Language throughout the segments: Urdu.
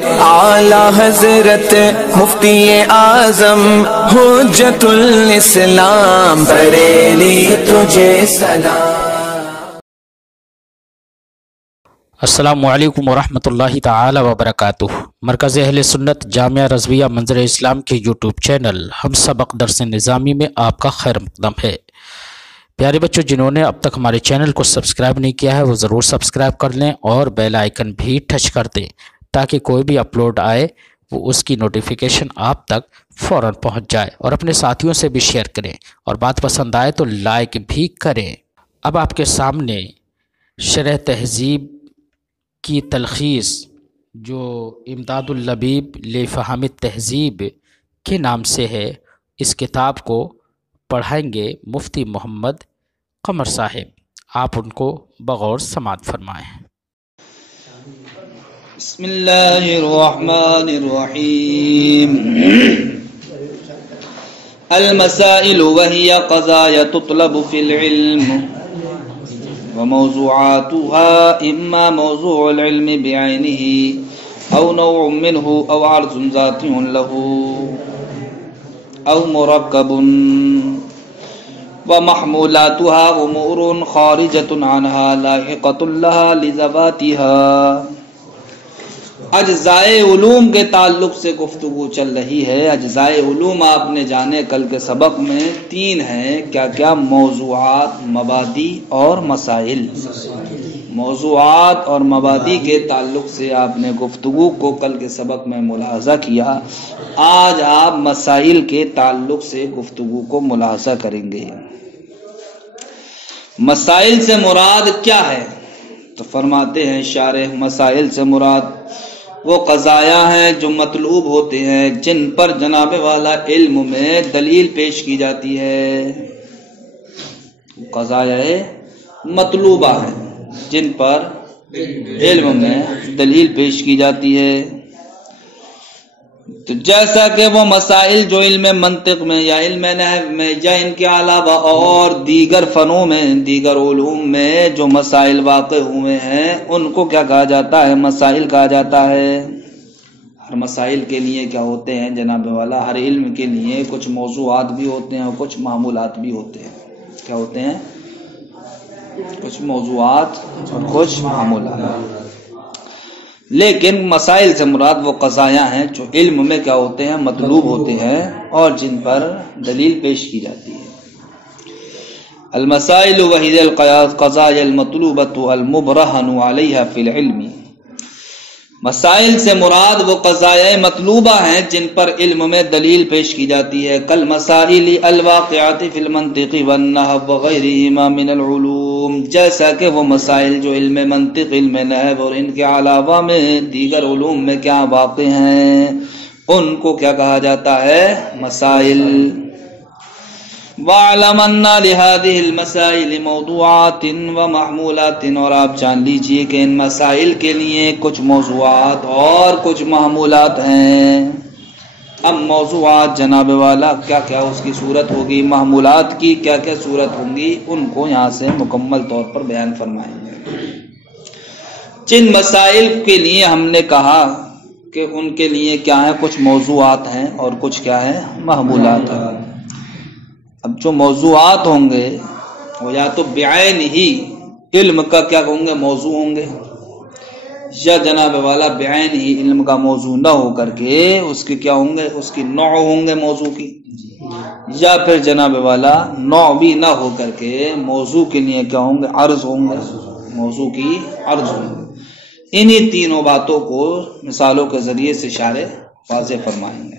اعلی حضرت مفتی اعظم حجت الاسلام بریلی تجھے سلام۔ السلام علیکم ورحمۃ اللہ تعالی وبرکاتہ۔ مرکز اہل سنت جامعہ رضویہ منظر اسلام کے یوٹیوب چینل ہم سبق درس نظامی میں آپ کا خیر مقدم ہے۔ پیارے بچوں، جنہوں نے اب تک ہمارے چینل کو سبسکرائب نہیں کیا ہے وہ ضرور سبسکرائب کر لیں اور بیل آئیکن بھی ٹچ کر دیں تاکہ کوئی بھی اپلوڈ آئے وہ اس کی نوٹیفیکیشن آپ تک فوراً پہنچ جائے، اور اپنے ساتھیوں سے بھی شیئر کریں، اور بات پسند آئے تو لائک بھی کریں۔ اب آپ کے سامنے شرح تہذیب کی تلخیص جو امداد اللبیب لفہم التہذیب کے نام سے ہے، اس کتاب کو پڑھائیں گے مفتی محمد قمر صاحب۔ آپ ان کو بغور سماعت فرمائیں۔ بسم اللہ الرحمن الرحیم۔ المسائل وهي قضايا تطلب في العلم وموضوعاتها إما موضوع العلم بعينه أو نوع منه أو عرض ذاتي له أو مركب، ومحمولاتها أمور خارجة عنها لاحقة لها لذواتها۔ اجزائے علوم کے تعلق سے گفتگو چل رہی ہے۔ اجزائے علوم آپ نے جانے کل کے سبق میں تین ہیں، کیا کیا؟ موضوعات، مبادی اور مسائل۔ موضوعات اور مبادی کے تعلق سے آپ نے گفتگو کو کل کے سبق میں ملاحظہ کیا۔ آج آپ مسائل کے تعلق سے گفتگو کو ملاحظہ کریں گے۔ مسائل سے مراد کیا ہے؟ تو فرماتے ہیں شارح، مسائل سے مراد وہ قضایا ہیں جو مطلوب ہوتے ہیں، جن پر جناب والا علم میں دلیل پیش کی جاتی ہے۔ قضایا مطلوبہ ہیں جن پر علم میں دلیل پیش کی جاتی ہے۔ تو جیسا کہ وہ مسائل جو علم منطق میں یا علم نحو میں یا ان کے علاوہ اور دیگر فنوں میں، دیگر علوم میں جو مسائل واقع ہوئے ہیں، ان کو کیا کہا جاتا ہے؟ مسائل کہا جاتا ہے۔ ہر مسائل کے لیے کیا ہوتے ہیں جناب والا؟ ہر علم کے لیے کچھ موضوعات بھی ہوتے ہیں اور کچھ معمولات بھی ہوتے ہیں۔ کیا ہوتے ہیں؟ کچھ موضوعات اور کچھ معمولات۔ لیکن مسائل سے مراد وہ قضایا ہیں جو علم میں کیا ہوتے ہیں؟ مطلوب ہوتے ہیں اور جن پر دلیل پیش کی جاتی ہے۔ المسائل وحی القضایا المطلوبۃ المبرہن علیہا فی العلم۔ مسائل سے مراد وہ قضایا مطلوبہ ہیں جن پر علم میں دلیل پیش کی جاتی ہے، کالمسائل الواقعات فی المنطق والنحو وغیرہما من العلوم، جیسا کہ وہ مسائل جو علم منطق، علم نحو اور ان کے علاوہ میں دیگر علوم میں کیا واقع ہیں، ان کو کیا کہا جاتا ہے؟ مسائل۔ وَاعْلَمْ أَنَّ لِهَذِهِ الْمَسَائِلِ مَوْضُوعَاتٍ وَمَحْمُولَاتٍ، اور آپ جان لیجئے کہ ان مسائل کے لیے کچھ موضوعات اور کچھ محمولات ہیں۔ اب موضوعات جناب والا کیا کیا اس کی صورت ہوگی، محمولات کی کیا کیا صورت ہوں گی، ان کو یہاں سے مکمل طور پر بیان فرمائیں گے۔ جن مسائل کے لیے ہم نے کہا کہ ان کے لیے کیا ہے؟ کچھ موضوعات ہیں اور کچھ کیا ہے؟ محمولات ہیں۔ اب جو موضوعات ہوں گے وہ یا تو بعین ہی علم کا کیا ہوں گے؟ موضوع ہوں گے، یا جناب والا بعین ہی علم کا موضوع نہ ہو کر کے اس کے کیا ہوں گے؟ اس کی نوع ہوں گے موضوع کی، یا پھر جناب والا نوع بھی نہ ہو کر کے موضوع کے لیے کیا ہوں گے؟ عرض ہوں گے، موضوع کی عرض ہوں گے۔ انہی تینوں باتوں کو مثالوں کے ذریعے سے شارح واضح فرمائیں گے۔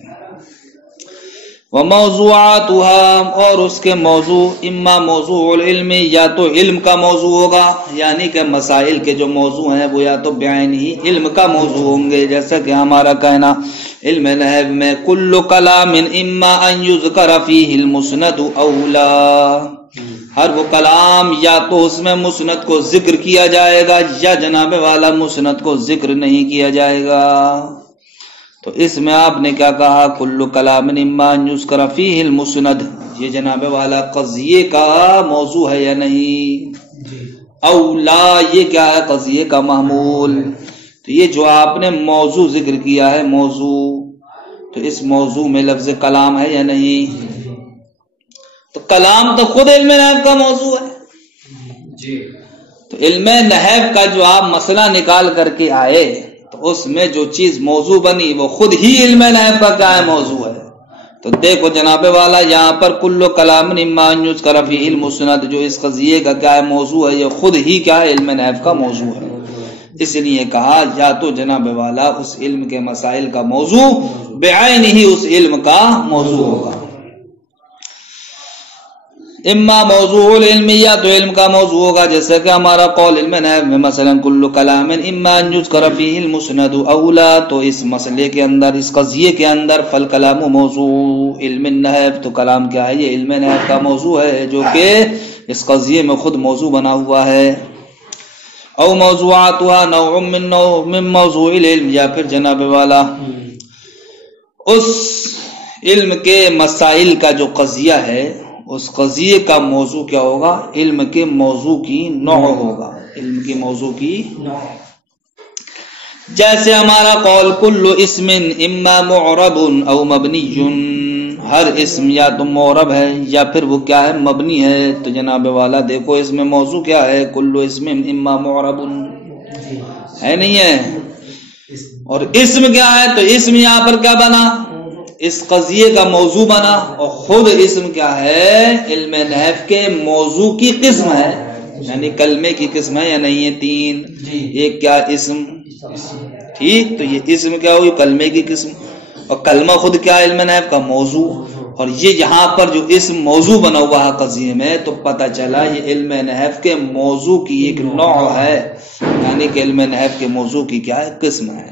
وموضوعاتها، اور اس کے موضوع، اما موضوع العلم، یا تو علم کا موضوع ہوگا، یعنی کہ مسائل کے جو موضوع ہیں وہ یا تو بعین ہی علم کا موضوع ہوں گے، جیسا کہ ہمارا کہنا علم نحو میں کل کلام اما ان یذکر فیہ المسند اولا، ہر وہ کلام یا تو اس میں مسند کو ذکر کیا جائے گا یا جناب والا مسند کو ذکر نہیں کیا جائے گا۔ تو اس میں آپ نے کیا کہا؟ کل کلام اما ان یذکر فیہ المسند، یہ جناب والا قضیے کا موضوع ہے یا نہیں؟ اولا، یہ کیا ہے؟ قضیے کا محمول۔ تو یہ جو آپ نے موضوع ذکر کیا ہے موضوع، تو اس موضوع میں لفظ کلام ہے یا نہیں؟ تو کلام تو خود علم نحو کا موضوع ہے جی۔ تو علم نحو کا جو آپ مسئلہ نکال کر کے آئے تو اس میں جو چیز موضوع بنی وہ خود ہی علم نحو کا کیا ہے موضوع ہے۔ تو دیکھو جناب والا یہاں پر کل کلام اما ان یذکر فیہ المسند، جو اس قضیے کا کیا ہے موضوع ہے، یہ خود ہی کیا ہے علم نحو کا موضوع ہے۔ اس لیے کہا یا تو جناب والا اس علم کے مسائل کا موضوع بعین ہی اس علم کا موضوع ہوگا، اما موضوع العلم، یا تو علم کا موضوع ہوگا، جیسے کہ ہمارا قول علم نحو میں مثلا کل کلام اما ان یذکر فیہ المسند اولا، تو اس مسئلے کے اندر اس قضیے کے اندر فالکلام موضوع علم النحو، تو کلام کیا ہے، یہ علم نحو کا موضوع ہے جو کہ اس قضیے میں خود موضوع بنا ہوا ہے۔ او موضوعاتها نوع من موضوع العلم، یا پھر جناب والا اس علم کے مسائل کا جو قضیہ ہے اس قضیے کا موضوع کیا ہوگا، علم کے موضوع کی نوع ہوگا، علم کے موضوع کی نوع۔ جیسے ہمارا قول کل اسم اما معرب او مبنی، ہر اسم یا تو معرب ہے یا پھر وہ کیا ہے مبنی ہے۔ تو جناب والا دیکھو اس میں موضوع کیا ہے، کل اسم اما معرب ہے نہیں ہے، اور اسم کیا ہے، تو اسم یہاں پر کیا بنا، اس قضیے کا موضوع بنا، اور خود اسم کیا ہے علم نحو کے موضوع کی قسم ہے، یعنی کلمے کی قسم ہے یا نہیں ہے، تین، ایک کیا اسم، ٹھیک، تو یہ اسم کیا ہوئی کلمے کی قسم، اور کلمہ خود کیا علم نحو کا موضوع، اور یہ یہاں پر جو اسم موضوع بنا ہوا ہے قضیے میں، تو پتہ چلا یہ علم نحو کے موضوع کی ایک نوع ہے، یعنی کہ علم نحو کے موضوع کی کیا ہے قسم ہے۔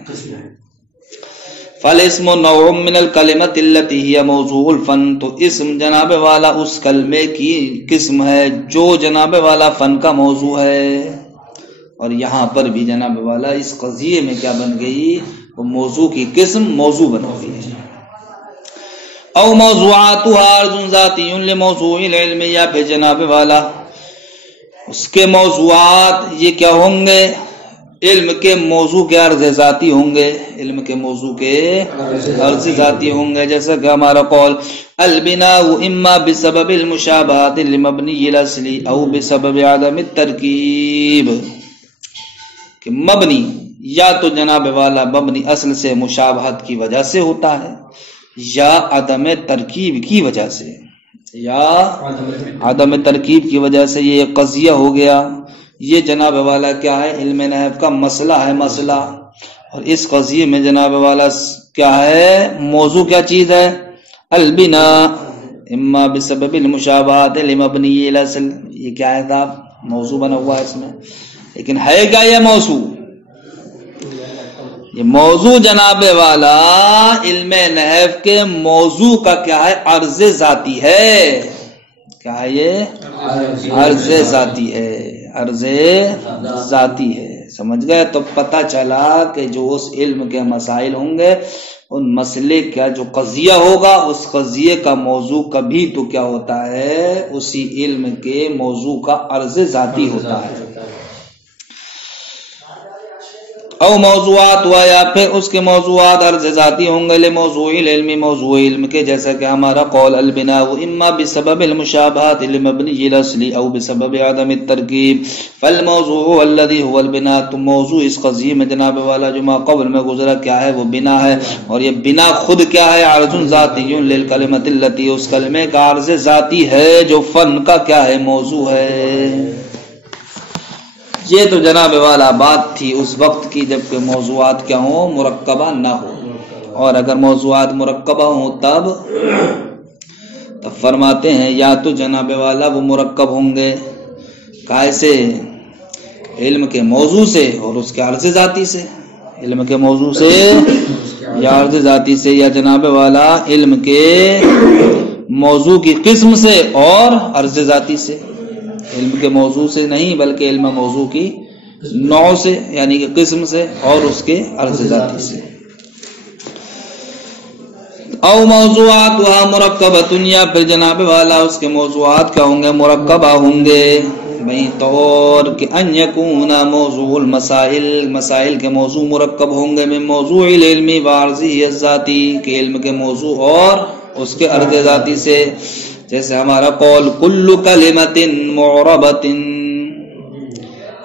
فالاسم نوع من الکلمۃ التي هي موضوع الفن، تو اسم جناب والا اس کلمے کی قسم ہے جو جناب والا فن کا موضوع ہے، اور یہاں پر بھی جناب والا اس قضیے میں کیا بن گئی، وہ موضوع کی قسم موضوع بن گئی ہے۔ او موضوعاتها عرض ذاتی لموضوع العلم، یا پھر جناب والا اس کے موضوعات یہ کیا ہوں گے، علم کے موضوع کے عرض ذاتی ہوں گے، علم کے موضوع کے عرض ذاتی ہوں گے، جیسا کہ ہمارا قول البناء اما بسبب المشابہات لمبنی الاصل او بسبب عدم الترکیب، کہ مبنی یا تو جناب والا مبنی اصل سے مشابہت کی وجہ سے ہوتا ہے، یا عدم ترکیب کی وجہ سے، یا عدم ترکیب کی وجہ سے، یہ ایک قضیہ ہو گیا۔ یہ جناب والا کیا ہے علم نحو کا مسئلہ ہے، مسئلہ، اور اس قضیے میں جناب والا کیا ہے موضوع کیا چیز ہے، البناء اما بسبب المشابہات لمبنی الاصل، یہ کیا ہے صاحب موضوع بنا ہوا ہے اس میں، لیکن ہے کیا یہ موضوع، یہ موضوع جناب والا علم نحو کے موضوع کا کیا ہے عرض ذاتی ہے، کیا ہے یہ عرض ذاتی ہے، عرض ذاتی ہے، سمجھ گئے؟ تو پتہ چلا کہ جو اس علم کے مسائل ہوں گے ان مسئلے کا جو قضیہ ہوگا اس قضیے کا موضوع کبھی تو کیا ہوتا ہے اسی علم کے موضوع کا عرض ذاتی ہوتا ہے، او موضوعات ہوا یا پھر اس کے موضوعات عرض ذاتی ہوں گے لموضوع العلم، موضوع علم کے، جیسا کہ ہمارا قول البناء اما بسبب المشابہات لمبنی الاصل او بسبب عدم الترکیب، فالموضوع الذي هو البناء، تو موضوع اس قضیے میں جناب والا جو ما قبل میں گزرا کیا ہے وہ بنا ہے، اور یہ بنا خود کیا ہے عرض ذاتی للکلمۃ التي، اس کلمے کا عرض ذاتی ہے جو فن کا کیا ہے موضوع ہے۔ یہ تو جناب والا بات تھی اس وقت کی جب کہ موضوعات کیا ہوں مرکبہ نہ ہو، اور اگر موضوعات مرکبہ ہوں تب فرماتے ہیں یا تو جناب والا وہ مرکب ہوں گے کیسے، علم کے موضوع سے اور اس کے عرض ذاتی سے، علم کے موضوع سے یا عرض ذاتی سے، یا جناب والا علم کے موضوع کی قسم سے اور عرض ذاتی سے، علم کے موضوع سے نہیں بلکہ علم موضوع کی نوع سے یعنی کہ قسم سے اور اس کے عرض ذاتی سے۔ او موضوعات وہاں مرکبۃ، یا پھر جناب والا اس کے موضوعات کیا ہوں گے مرکبہ ہوں گے، بھئی طور کہ ان یکون موضوع المسائل، مسائل کے موضوع مرکب ہوں گے من موضوع العلم وعرضی الذاتی، کہ علم کے موضوع اور اس کے عرض ذاتی سے، جیسے ہمارا قول کل کلمۃ معربۃ،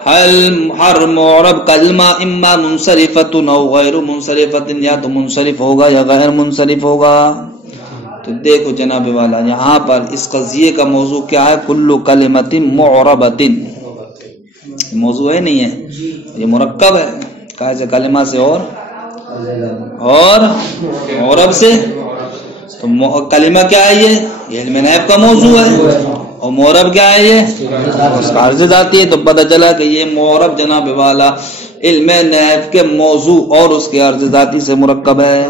ہر معرب کلمہ اما منصرفۃ او غیر منصرفۃ، یا تو منصرف ہوگا یا غیر منصرف ہوگا۔ تو دیکھو جناب والا یہاں پر اس قضیے کا موضوع کیا ہے، کل کلمۃ معربۃ، موضوع ہے نہیں ہے، یہ مرکب ہے، کہا سے کلمہ سے اور معرب سے۔ تو کلمہ کیا ہے، یہ علم نحو کا موضوع ہے، اور معرب کیا ہے، یہ اس کا عرض ذاتی ہے۔ تو پتہ چلا کہ یہ معرب جناب والا علم نحو کے موضوع اور اس کے عرض ذاتی سے مرکب ہے۔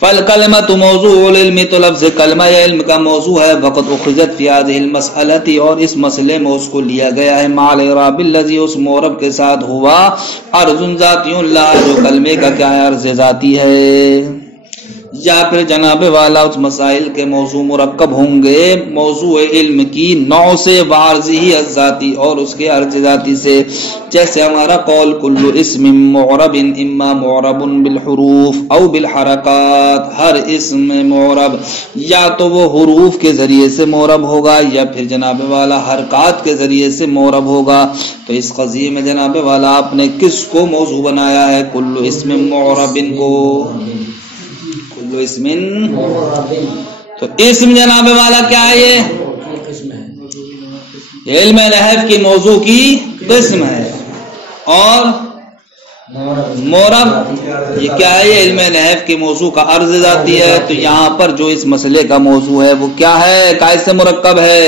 فالکلمۃ موضوع العلم، تو لفظ کلمہ یا علم کا موضوع ہے، وقت اخذت فی هذه المسألہ، اور اس مسئلے میں اس کو لیا گیا ہے، مع الاعراب الذی، اس معرب کے ساتھ ہوا عرض ذاتی لا، جو کلمے کا کیا ہے، عرض ذاتی ہے۔ یا پھر جناب والا اس مسائل کے موضوع مرکب ہوں گے موضوع علم کی نوع سے، وعرضی الذاتی، اور اس کے عرض ذاتی سے، جیسے ہمارا قول کل اسم معرب اما معرب بالحروف او بالحرکات، ہر اسم معرب یا تو وہ حروف کے ذریعے سے معرب ہوگا یا پھر جناب والا حرکات کے ذریعے سے معرب ہوگا۔ تو اس قضیے میں جناب والا آپ نے کس کو موضوع بنایا ہے، کل اسم معرب کو، کل اسم، تو اسم جناب والا کیا ہے، یہ علم نحو کی موضوع کی قسم ہے، اور معرب یہ کیا ہے، یہ علم نحو کے موضوع کا عرض ذاتی ہے۔ تو یہاں پر جو اس مسئلے کا موضوع ہے وہ کیا ہے، کائے سے مرکب ہے،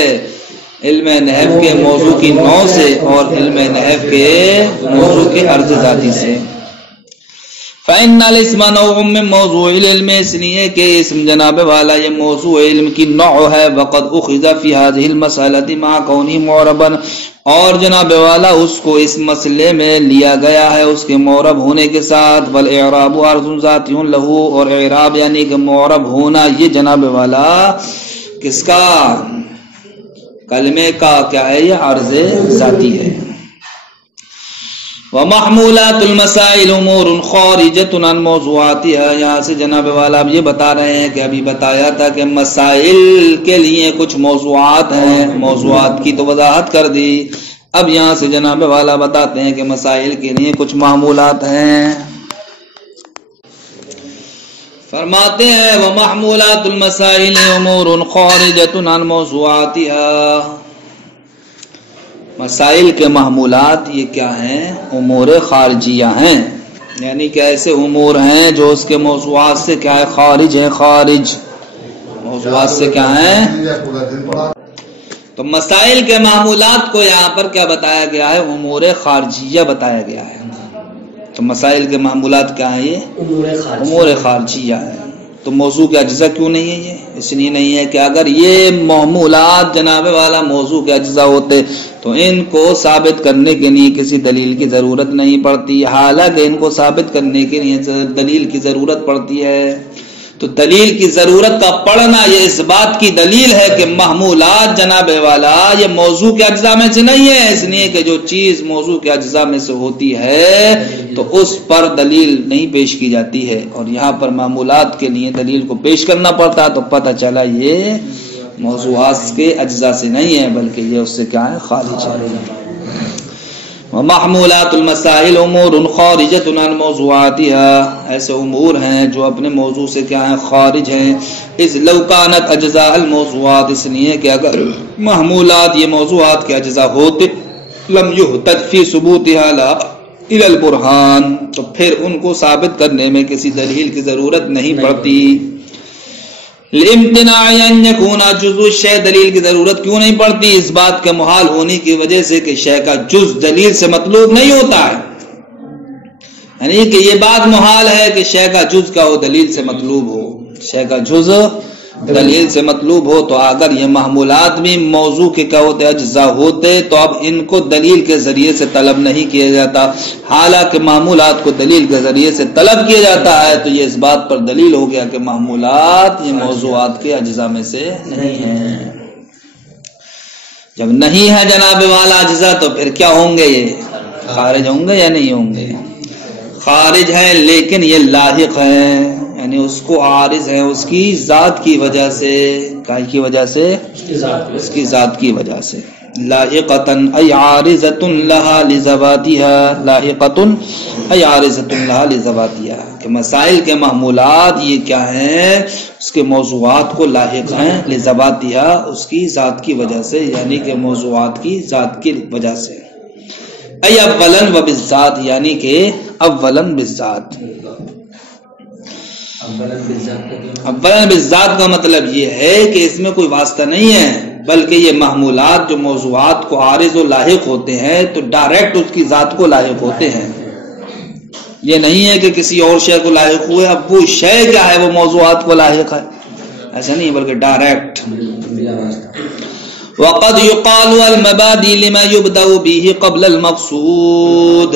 علم نحو کے موضوع کی نوع سے اور علم نحو کے موضوع کے عرض ذاتی سے۔ فإن الاسم نوع من موضوع العلم، اس لیے کہ اسم جناب والا یہ موضوع علم کی نوع ہے، وقد اخذ فی هذه المسألة مع كونه معربا، اور جناب والا اس کو اس مسئلے میں لیا گیا ہے اس کے معرب ہونے کے ساتھ، والاعراب عرض ذاتی له، اور اعراب یعنی کہ معرب ہونا یہ جناب والا کس کا، کلمے کا کیا ہے، یہ عرض ذاتی ہے۔ ومحمولات المسائل امور خارجۃ عن موضوعاتها، یہاں سے جناب والا اب یہ بتا رہے ہیں کہ ابھی بتایا تھا کہ مسائل کے لیے کچھ موضوعات ہیں، موضوعات کی تو وضاحت کر دی، اب یہاں سے جناب والا بتاتے ہیں کہ مسائل کے لیے کچھ محمولات ہیں۔ فرماتے ہیں ومحمولات المسائل امور خارجۃ عن موضوعاتها، مسائل کے محمولات یہ کیا ہیں، امور خارجیہ ہیں، یعنی کہ ایسے امور ہیں جو اس کے موضوعات سے کیا ہے، خارج ہیں، خارج موضوعات سے کیا ہیں۔ تو مسائل کے محمولات کو یہاں پر کیا بتایا گیا ہے، امور خارجیہ بتایا گیا ہے۔ تو مسائل کے محمولات کیا ہیں، یہ امور خارجیہ ہے۔ تو موضوع کے اجزاء کیوں نہیں ہے، یہ اس لیے نہیں ہے کہ اگر یہ محمولات جناب والا موضوع کے اجزاء ہوتے تو ان کو ثابت کرنے کے لیے کسی دلیل کی ضرورت نہیں پڑتی، حالانکہ ان کو ثابت کرنے کے لیے دلیل کی ضرورت پڑتی ہے۔ تو دلیل کی ضرورت کا پڑھنا یہ اس بات کی دلیل ہے کہ محمولات جناب والا یہ موضوع کے اجزاء میں سے نہیں ہے، اس لیے کہ جو چیز موضوع کے اجزاء میں سے ہوتی ہے تو اس پر دلیل نہیں پیش کی جاتی ہے، اور یہاں پر محمولات کے لیے دلیل کو پیش کرنا پڑتا، تو پتہ چلا یہ موضوعات کے اجزاء سے نہیں ہے بلکہ یہ اس سے کیا ہے، خارج ہے۔ ومحمولات المسائل امور خارجۃ عن موضوعاتها، ایسے امور ہیں جو اپنے موضوع سے کیا ہیں، خارج ہیں۔ اذ لو كانت اجزاء الموضوعات، اس لیے کہ اگر محمولات یہ موضوعات کے اجزاء ہوتے، لم يحتج في ثبوتها لا الى البرهان، تو پھر ان کو ثابت کرنے میں کسی دلیل کی ضرورت نہیں پڑتی۔ لامتناع ان يكون جزء الشيء، دلیل کی ضرورت کیوں نہیں پڑتی، اس بات کے محال ہونے کی وجہ سے کہ شے کا جز دلیل سے مطلوب نہیں ہوتا ہے، یعنی کہ یہ بات محال ہے کہ شے کا جز کا ہو دلیل سے مطلوب ہو، شے کا جز دلیل سے مطلوب ہو۔ تو اگر یہ محمولات بھی موضوع کے کیا ہوتے، اجزاء ہوتے، تو اب ان کو دلیل کے ذریعے سے طلب نہیں کیا جاتا، حالانکہ محمولات کو دلیل کے ذریعے سے طلب کیا جاتا ہے، تو یہ اس بات پر دلیل ہو گیا کہ محمولات یہ موضوعات کے اجزاء میں سے نہیں ہیں۔ جب نہیں ہے جناب والا اجزا تو پھر کیا ہوں گے؟ یہ خارج ہوں گے یا نہیں ہوں گے؟ خارج ہے، لیکن یہ لاحق ہے، یعنی اس کو عارض ہے اس کی ذات کی وجہ سے. کائے کی وجہ سے؟ اس کی ذات کی وجہ سے. لاحقتن ای عارضۃ لها لذواتها، لاحقتن ای عارضۃ لها لذواتها، کہ مسائل کے محمولات یہ کیا ہیں؟ اس کے موضوعات کو لاحق ہیں، لذواتها اس کی ذات کی وجہ سے، یعنی کہ موضوعات کی ذات کی وجہ سے. ای اولا و بالذات، یعنی کہ اولا بالذات. اولا بالذات کا مطلب یہ ہے کہ اس میں کوئی واسطہ نہیں ہے، بلکہ یہ محمولات جو موضوعات کو عارض و لاحق ہوتے ہیں تو ڈائریکٹ اس کی ذات کو لاحق ہوتے ہیں. یہ نہیں ہے کہ کسی اور شے کو لاحق ہوئے، اب وہ شے کیا ہے وہ موضوعات کو لاحق ہے، ایسا نہیں، بلکہ ڈائریکٹ. وقد يقال المبادئ لما يبدأ به قبل المقصود.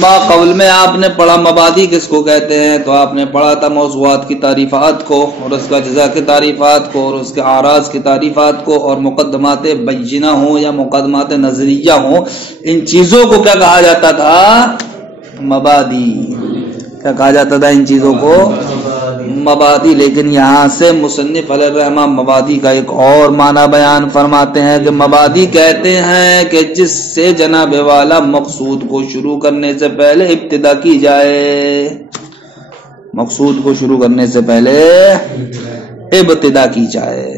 ما قبل میں آپ نے پڑھا مبادی کس کو کہتے ہیں؟ تو آپ نے پڑھا تھا موضوعات کی تعریفات کو، اور اس کا جزا کی تعریفات کو، اور اس کے اعراض کی تعریفات کو، اور مقدمات بینہ ہوں یا مقدمات نظریہ ہوں، ان چیزوں کو کیا کہا جاتا تھا؟ مبادی. کیا کہا جاتا تھا ان چیزوں کو؟ مبادی. لیکن یہاں سے مصنف علیہ الرحمہ مبادی کا ایک اور معنی بیان فرماتے ہیں کہ مبادی کہتے ہیں کہ جس سے جناب والا مقصود کو شروع کرنے سے پہلے ابتدا کی جائے. مقصود کو شروع کرنے سے پہلے ابتدا کی جائے.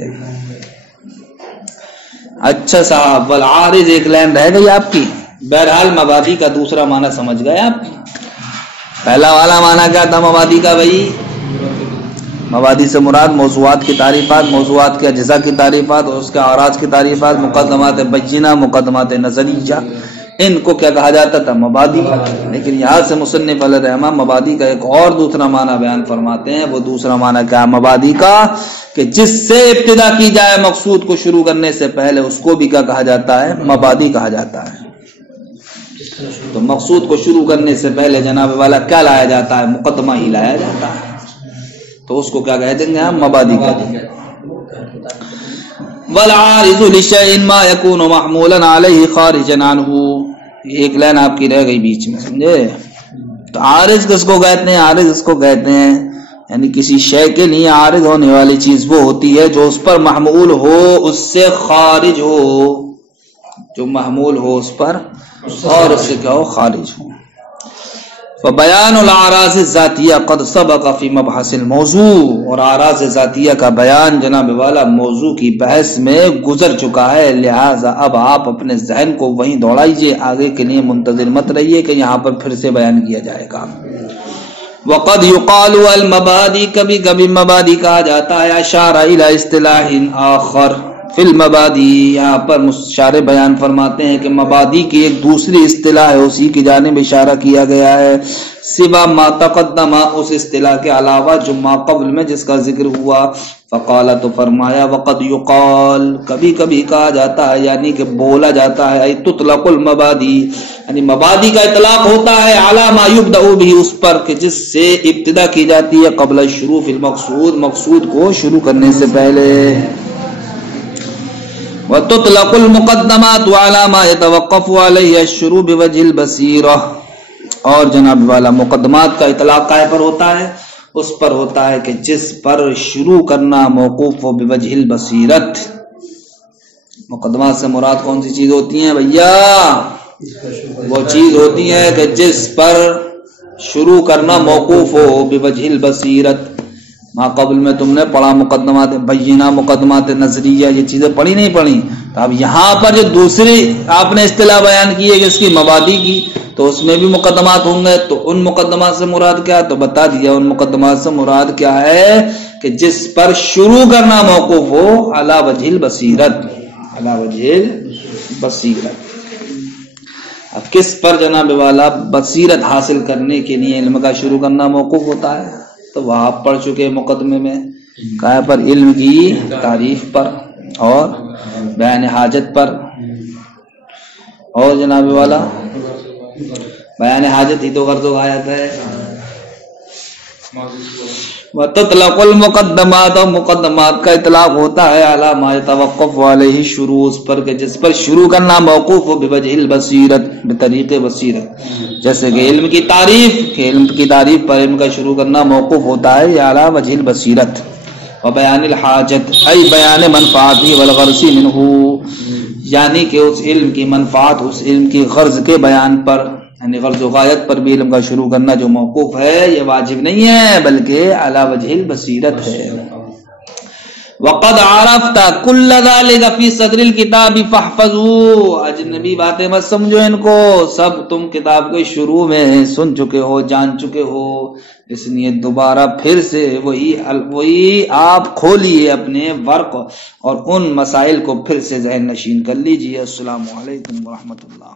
اچھا صاحب، والعارض ایک لائن رہ گئی آپ کی. بہرحال مبادی کا دوسرا معنی سمجھ گئے آپ. پہلا والا معنی کیا تھا مبادی کا بھائی؟ مبادی سے مراد موضوعات کی تعریفات، موضوعات کے اجزاء کی تعریفات، اور اس کے اعراض کی تعریفات، مقدمات بینہ، مقدمات نظریہ، ان کو کیا کہا جاتا تھا؟ مبادی. لیکن یہاں سے مصنف علیہ الرحمہ مبادی کا ایک اور دوسرا معنی بیان فرماتے ہیں. وہ دوسرا معنی کیا مبادی کا؟ کہ جس سے ابتدا کی جائے مقصود کو شروع کرنے سے پہلے، اس کو بھی کیا کہا جاتا ہے؟ مبادی کہا جاتا ہے. تو مقصود کو شروع کرنے سے پہلے جناب والا کیا لایا جاتا ہے؟ مقدمہ ہی لایا جاتا ہے. تو اس کو کیا کہہ دیں گے ہم؟ مبادی کہہ دیں گے. والعارض لشیء ما يكون محمولا علیہ خارجا عنہ. ایک لائن آپ کی رہ گئی بیچ میں، سمجھے؟ تو عارض کس کو کہتے ہیں؟ عارض اس کو کہتے ہیں یعنی کسی شے کے لیے عارض ہونے والی چیز وہ ہوتی ہے جو اس پر محمول ہو، اس سے خارج ہو، جو محمول ہو اس پر اور اس سے کیا ہو؟ خارج ہو. فبیان الاعراض الذاتیہ قد سبق فی مبحث الموضوع. اور اعراض ذاتیہ کا بیان جناب والا موضوع کی بحث میں گزر چکا ہے، لہذا اب آپ اپنے ذہن کو وہیں دوڑائیے، آگے کے لیے منتظر مت رہیے کہ یہاں پر پھر سے بیان کیا جائے گا. وقد يقال المبادی، کبھی کبھی مبادی کہا جاتا ہے. اشار الی اصطلاح آخر فی المبادی، یہاں پر مشارع بیان فرماتے ہیں کہ مبادی کی ایک دوسری اصطلاح ہے، اسی کی جانب اشارہ کیا گیا ہے. سوا ما تقدم، اس اصطلاح کے علاوہ جو ما قبل میں جس کا ذکر ہوا. فقال، تو فرمایا وقد يقال، کبھی کبھی کہا جاتا ہے یعنی کہ بولا جاتا ہے. ای تطلق المبادی، یعنی مبادی کا اطلاق ہوتا ہے علی ما یبدأ به، اس پر کہ جس سے ابتدا کی جاتی ہے قبل الشروع فی المقصود، مقصود کو شروع کرنے سے پہلے. وتطلق المقدمات على ما يتوقف عليه الشروع بوجه البصيرة، اور جناب والا مقدمات کا اطلاق کائے پر ہوتا ہے؟ اس پر ہوتا ہے کہ جس پر شروع کرنا موقوف ہو بوجه البصیرت. مقدمات سے مراد کون سی چیز ہوتی ہیں بھیا؟ وہ چیز ہوتی ہے کہ جس پر شروع کرنا موقوف ہو بوجه البصیرت. ما قبل میں تم نے پڑھا مقدمات بینہ، مقدمات نظریہ، یہ چیزیں پڑھی نہیں پڑھی؟ تو اب یہاں پر جو دوسری آپ نے اصطلاح بیان کی ہے کہ اس کی مبادی کی، تو اس میں بھی مقدمات ہوں گے. تو ان مقدمات سے مراد کیا؟ تو بتا دیا، ان مقدمات سے مراد کیا ہے کہ جس پر شروع کرنا موقوف ہو علی وجہ البصیرت، علی وجہ البصیرت. اب کس پر جناب والا بصیرت حاصل کرنے کے لیے علم کا شروع کرنا موقوف ہوتا ہے؟ تو وہ آپ پڑھ چکے مقدمے میں، کہاں پر؟ علم کی تعریف پر اور بیان حاجت پر. اور جناب والا بیان حاجت ہی تو غرض و غایت ہے. وتطلق المقدمات، اور مقدمات کا اطلاق ہوتا ہے علی ما يتوقف علیہ شروع، اس پر کہ جس پر شروع کرنا موقوف ہو بوجہ البصیرت، بطریق بصیرت، جیسے کہ علم کی تعریف، کہ علم کی تعریف پر علم کا شروع کرنا موقوف ہوتا ہے یا علی وجہ البصیرت، و بیان الحاجت ای بیان منفعتی والغرض منہ، یعنی کہ اس علم کی منفعت، اس علم کی غرض کے بیان پر، یعنی غرض و غایت پر بھی علم کا شروع کرنا جو موقوف ہے یہ واجب نہیں ہے بلکہ علی وجہ البصیرت ہے۔ وقد عرفت کل ذلك فی صدر الکتاب فاحفظوا، اجنبی باتیں مت سمجھو ان کو، سب تم کتاب کے شروع میں سن چکے ہو، جان چکے ہو، اس لیے دوبارہ پھر سے وہی آپ کھولیے اپنے ورق اور ان مسائل کو پھر سے ذہن نشین کر لیجئے۔ السلام علیکم ورحمۃ اللہ۔